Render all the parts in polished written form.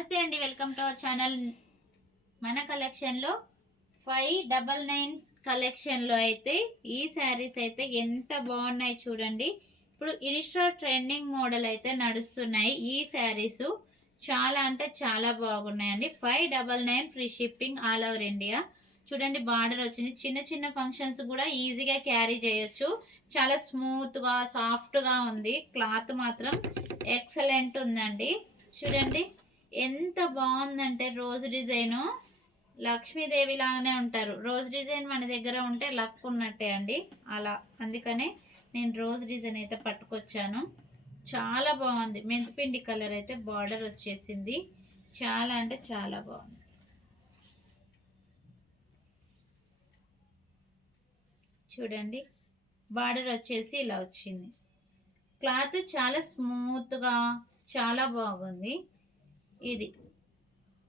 నమస్తే అండి, welcome to our channel. మన కలెక్షన్లో 599 కలెక్షన్లో అయితే ఈ శారీస్ అయితే ఎంత బాగున్నాయి చూడండి. ఇప్పుడు ఇన్స్టా ట్రెండింగ్ మోడల్ అయితే నడుస్తున్నాయి ఈ శారీస్. చాలా అంటే చాలా బాగున్నాయండి. 599 free shipping all over India. చూడండి, బార్డర్ వచ్చింది. చిన్న చిన్న ఫంక్షన్స్ కూడా ఈజీగా క్యారీ చేయొచ్చు. చాలా స్మూత్గా సాఫ్ట్గా ఉంది. క్లాత్ మాత్రం ఎక్సలెంట్ ఉందండి. చూడండి ఎంత బాగుందంటే, రోజ్ డిజైను లక్ష్మీదేవి లాగానే ఉంటారు. రోజ్ డిజైన్ మన దగ్గర ఉంటే లక్ ఉన్నట్టే అండి. అలా అందుకనే నేను రోజ్ డిజైన్ అయితే పట్టుకొచ్చాను. చాలా బాగుంది. మెంతిపిండి కలర్ అయితే బార్డర్ వచ్చేసింది. చాలా అంటే చాలా బాగుంది. చూడండి, బార్డర్ వచ్చేసి ఇలా వచ్చింది. క్లాత్ చాలా స్మూత్గా చాలా బాగుంది. ఇది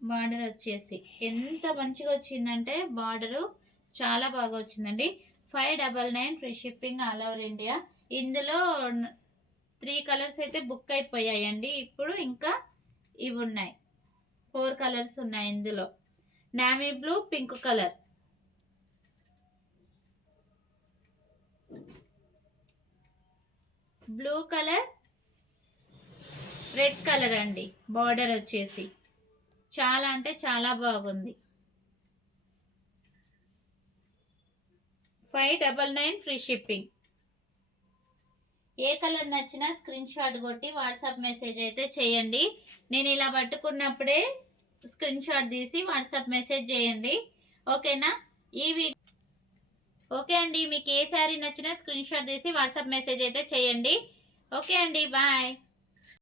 బార్డర్ వచ్చేసి ఎంత మంచిగా వచ్చిందంటే, బార్డరు చాలా బాగా వచ్చిందండి. 599 free shipping all over India. ఇందులో 3 కలర్స్ అయితే బుక్ అయిపోయాయండి. ఇప్పుడు ఇంకా ఇవి ఉన్నాయి, 4 కలర్స్ ఉన్నాయి ఇందులో. Navy blue, pink colour, blue colour, red colour అండి. బార్డర్ వచ్చేసి చాలా అంటే చాలా బాగుంది. 599 ఫ్రీ షిప్పింగ్. ఏ కలర్ నచ్చినా స్క్రీన్ షాట్ కొట్టి వాట్సాప్ మెసేజ్ అయితే చేయండి. నేను ఇలా పట్టుకున్నప్పుడే స్క్రీన్ షాట్ తీసి వాట్సాప్ మెసేజ్ చేయండి, ఓకేనా? ఓకే అండి, మీకు ఏ శారీ నచ్చినా స్క్రీన్ షాట్ తీసి వాట్సాప్ మెసేజ్ అయితే చేయండి. ఓకే అండి, బాయ్.